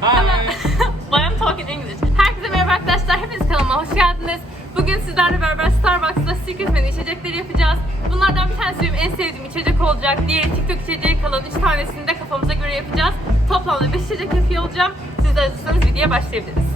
Hi. Why I'm talking English. Herkese merhaba arkadaşlar. Hepiniz kanalıma hoş geldiniz. Bugün sizlerle beraber Starbucks'ta Secret Menü içecekleri yapacağız. Bunlardan bir tanesi benim en sevdiğim içecek olacak. Diğeri TikTok içeceği kalan 3 tanesini de kafamıza göre yapacağız. Toplamda 5 içecek yapıyor olacağım. Siz de hazırsanız videoya başlayabiliriz.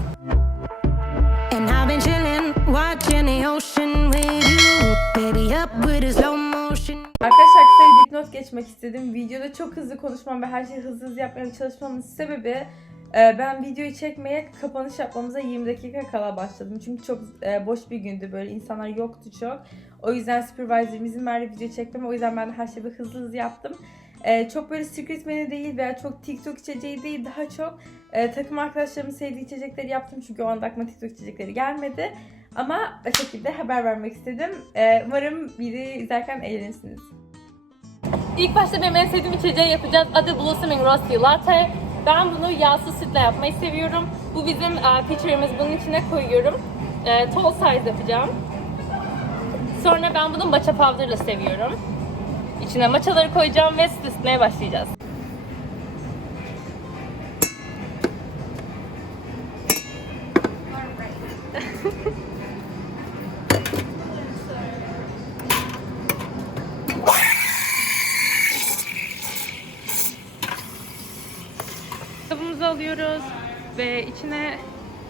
And I've been chilling, watching the ocean with you. Baby, up with a slow motion. Arkadaşlar kısa bir dipnot geçmek istedim. Videoda çok hızlı konuşmam ve her şeyi hızlı hızlı yapmaya çalışmamın sebebi ben videoyu çekmeye kapanış yapmamıza 20 dakika kala başladım. Çünkü çok e, boş bir gündü böyle insanlar yoktu çok. O yüzden supervisor'ım izin verdi video çekmeme. O yüzden ben de her şeyi hızlı hızlı yaptım. E, çok böyle secret menü değil veya çok TikTok içeceği değil daha çok e, takım arkadaşlarımın sevdiği içecekleri yaptım. Çünkü o anda aklıma TikTok içecekleri gelmedi. Ama o şekilde haber vermek istedim. E, umarım biri izlerken eğlenirsiniz. İlk başta benim en sevdiğim içeceği yapacağız. Adı Blossoming Rusty Latte. Ben bunu yağsız sütle yapmayı seviyorum. Bu bizim e, pitcher'ımız. Bunun içine koyuyorum. E, tall size yapacağım. Sonra ben bunu matcha powder'la seviyorum. İçine matchaları koyacağım ve ısıtmaya başlayacağız. Kabımızı alıyoruz ve içine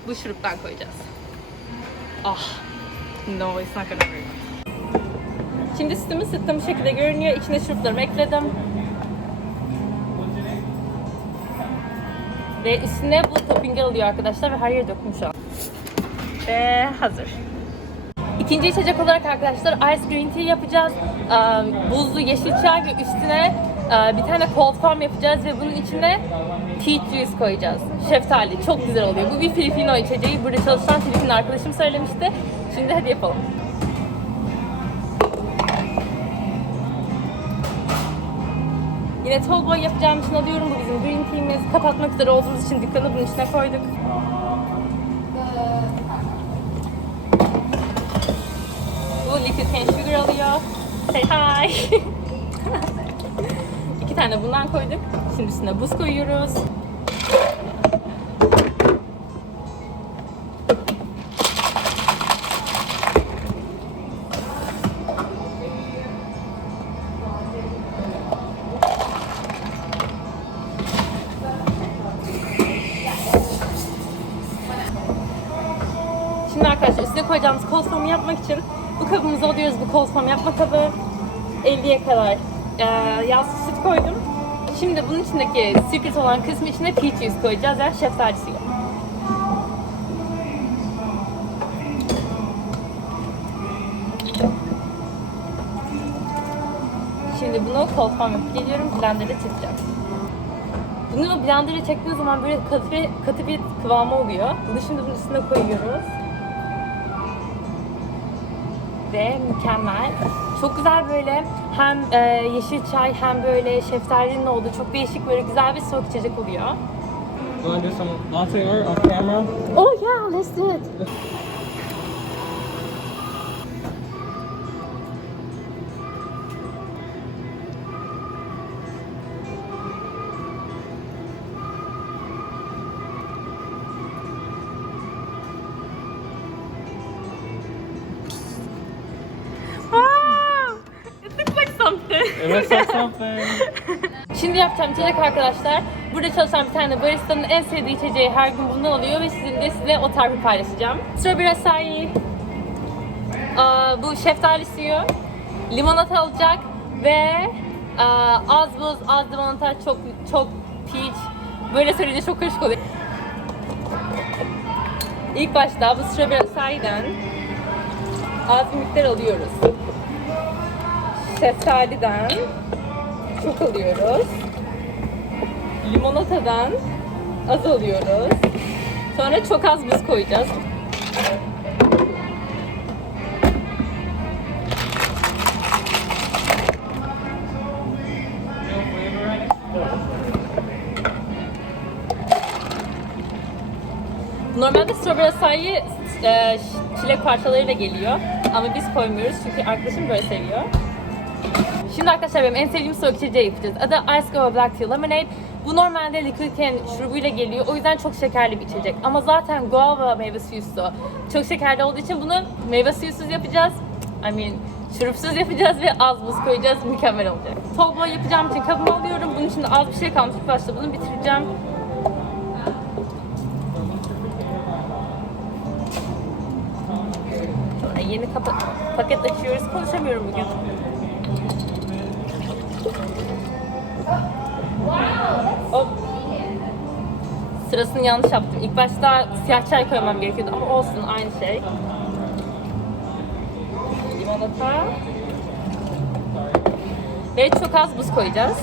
bu şuruptan koyacağız. Ah, no it's not gonna work. Şimdi sütümü ısıttığım şekilde görünüyor. İçine şuruplarımı ekledim. Ve üstüne bu toppingi alıyor arkadaşlar ve her yere döktüm şu an. Ve hazır. İkinci içecek olarak arkadaşlar ice green tea yapacağız. Ee, buzlu yeşil çay ve üstüne bir tane cold foam yapacağız ve bunun içine peach juice koyacağız. Şeftali. Çok güzel oluyor. Bu bir Filipino içeceği. Burada çalışan Filipinli arkadaşım söylemişti. Şimdi hadi yapalım. Yine tall boy yapacağım için alıyorum. Bu bizim green tea'miz. Kapatmak üzere olduğumuz için dükkanı bunun içine koyduk. Bu liquid cane sugar alıyor. Say hi. Tane bundan koyduk. Şimdi üstüne buz koyuyoruz. Şimdi arkadaşlar üstüne koyacağımız cold foam'u yapmak için bu kabımızı alıyoruz. Bu cold foam yapma kabı 50'ye kadar e, yağsız süt koydum. Şimdi bunun içindeki secret olan kısmı içine peach juice koyacağız. Yani şeftali suyu. Şimdi bunu cold foam yapıp geliyorum. Blender'da çekeceğim. Bunu blender'a çektiğiniz zaman böyle katı bir, katı bir kıvamı oluyor. Bunu şimdi bunun üstüne koyuyoruz. Ve mükemmel. Çok güzel böyle hem e, yeşil çay hem böyle şeftalinin olduğu çok değişik böyle güzel bir soğuk içecek oluyor. You want to do some latte art on camera? Oh yeah, let's do it. Şimdi yapacağım içecek arkadaşlar. Burada çalışan bir tane baristanın en sevdiği içeceği her gün bundan alıyor ve sizin de size o tarifi paylaşacağım. Strawberry acai, aa, bu şeftali suyu, limonata alacak ve aa, az buz, az limonata, çok çok peach. Böyle söyleyince çok karışık oluyor. İlk başta bu strawberry acai'den az bir miktar alıyoruz. Şeftaliden çok alıyoruz. Limonatadan az alıyoruz. Sonra çok az buz koyacağız. Normalde strawberry acai e, çilek parçalarıyla geliyor. Ama biz koymuyoruz çünkü arkadaşım böyle seviyor. Şimdi arkadaşlar benim en sevdiğim soğuk içeceği yapacağız. Adı Ice Go Black Tea Lemonade. Bu normalde likörken şurubuyla geliyor. O yüzden çok şekerli bir içecek. Ama zaten guava meyve suyusu çok şekerli olduğu için bunu meyve suyusuz yapacağız. I mean şurupsuz yapacağız ve az buz koyacağız. Mükemmel olacak. Boy yapacağım için kabımı alıyorum. Bunun içinde az bir şey kalmış. İlk başta bunu bitireceğim. Sonra yeni kapa- paket açıyoruz. Konuşamıyorum bugün. Sırasını yanlış yaptım. İlk başta siyah çay koymam gerekiyordu ama olsun aynı şey. Limonata. Ve çok az buz koyacağız.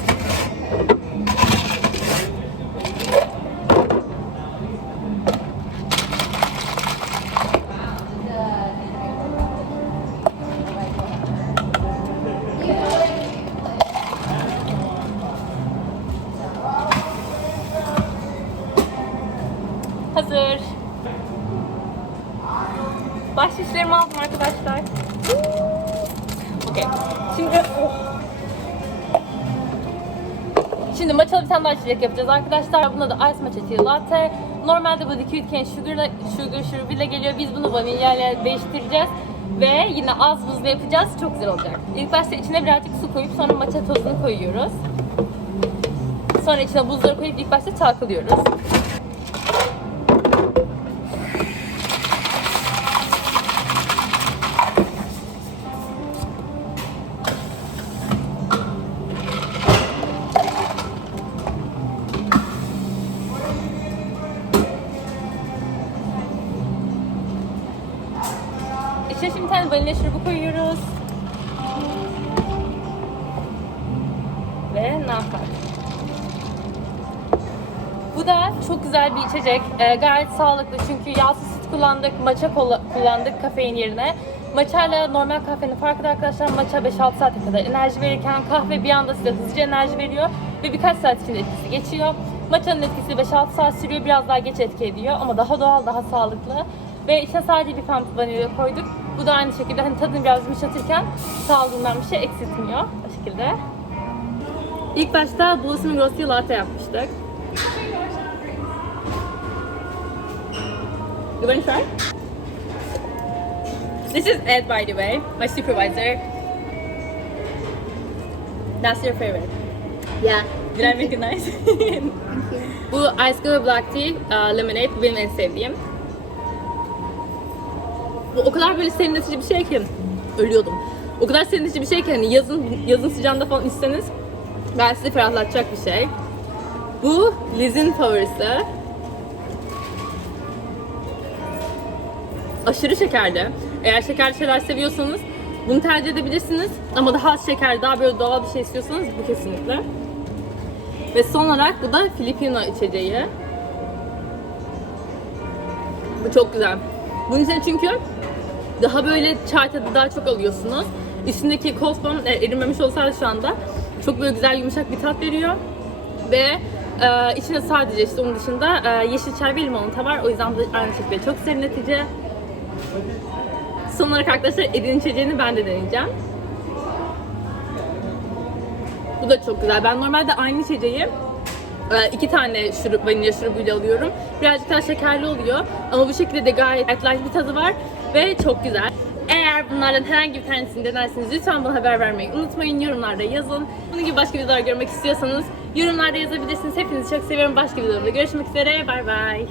Hazır. Baş şişlerimi aldım arkadaşlar. Okey. Şimdi oh. Şimdi matchalı bir tane daha içecek yapacağız arkadaşlar. Buna da ice matcha tea latte. Normalde bu liquid cane sugar, sugar şurubuyla geliyor. Biz bunu vanilya ile değiştireceğiz. Ve yine az buzlu yapacağız. Çok güzel olacak. İlk başta içine birazcık su koyup sonra matcha tozunu koyuyoruz. Sonra içine buzları koyup ilk başta çalkalıyoruz. İçine şimdi bir tane vanilya şurubu koyuyoruz. Ve ne yapar? Bu da çok güzel bir içecek. Ee, gayet sağlıklı çünkü yağsız süt kullandık, kola kullandık kafein yerine. İle normal kahvenin farkı da arkadaşlar matcha 5-6 saate kadar enerji verirken kahve bir anda size hızlıca enerji veriyor ve birkaç saat içinde etkisi geçiyor. Matcha'nın etkisi 5-6 saat sürüyor, biraz daha geç etki ediyor ama daha doğal, daha sağlıklı. Ve içine sadece bir pamuk vanilya koyduk. Bu da aynı şekilde hani tadını biraz yumuşatırken sağlığından bir şey eksiltmiyor o şekilde. İlk başta Blossom Rossi Latte yapmıştık. You want to try? This is Ed, by the way, my supervisor. That's your favorite. Yeah. Did I make it nice? Bu Ice Coffee Black Tea, uh, Lemonade benim en sevdiğim. O kadar böyle serinletici bir şey ki ölüyordum. O kadar serinletici bir şey ki hani yazın yazın sıcağında falan içseniz ben sizi ferahlatacak bir şey. Bu Liz'in favorisi. Aşırı şekerli. Eğer şekerli şeyler seviyorsanız bunu tercih edebilirsiniz. Ama daha az şeker, daha böyle doğal bir şey istiyorsanız bu kesinlikle. Ve son olarak bu da Filipino içeceği. Bu çok güzel. Bunun için çünkü daha böyle çay tadı daha çok alıyorsunuz. Üstündeki foam e, erimemiş olsaydı şu anda çok böyle güzel yumuşak bir tat veriyor. Ve e, içine sadece işte onun dışında e, yeşil çay ve limonata var. O yüzden bu aynı şekilde çok serinletici. Son olarak arkadaşlar Edin içeceğini ben de deneyeceğim. Bu da çok güzel. Ben normalde aynı içeceği e, iki tane şurup, vanilya şurubuyla alıyorum. Birazcık daha şekerli oluyor. Ama bu şekilde de gayet light bir tadı var. Ve çok güzel. Eğer bunlardan herhangi bir tanesini denerseniz lütfen bana haber vermeyi unutmayın. Yorumlarda yazın. Bunun gibi başka videolar görmek istiyorsanız yorumlarda yazabilirsiniz. Hepinizi çok seviyorum. Başka videolarda görüşmek üzere. Bay bay.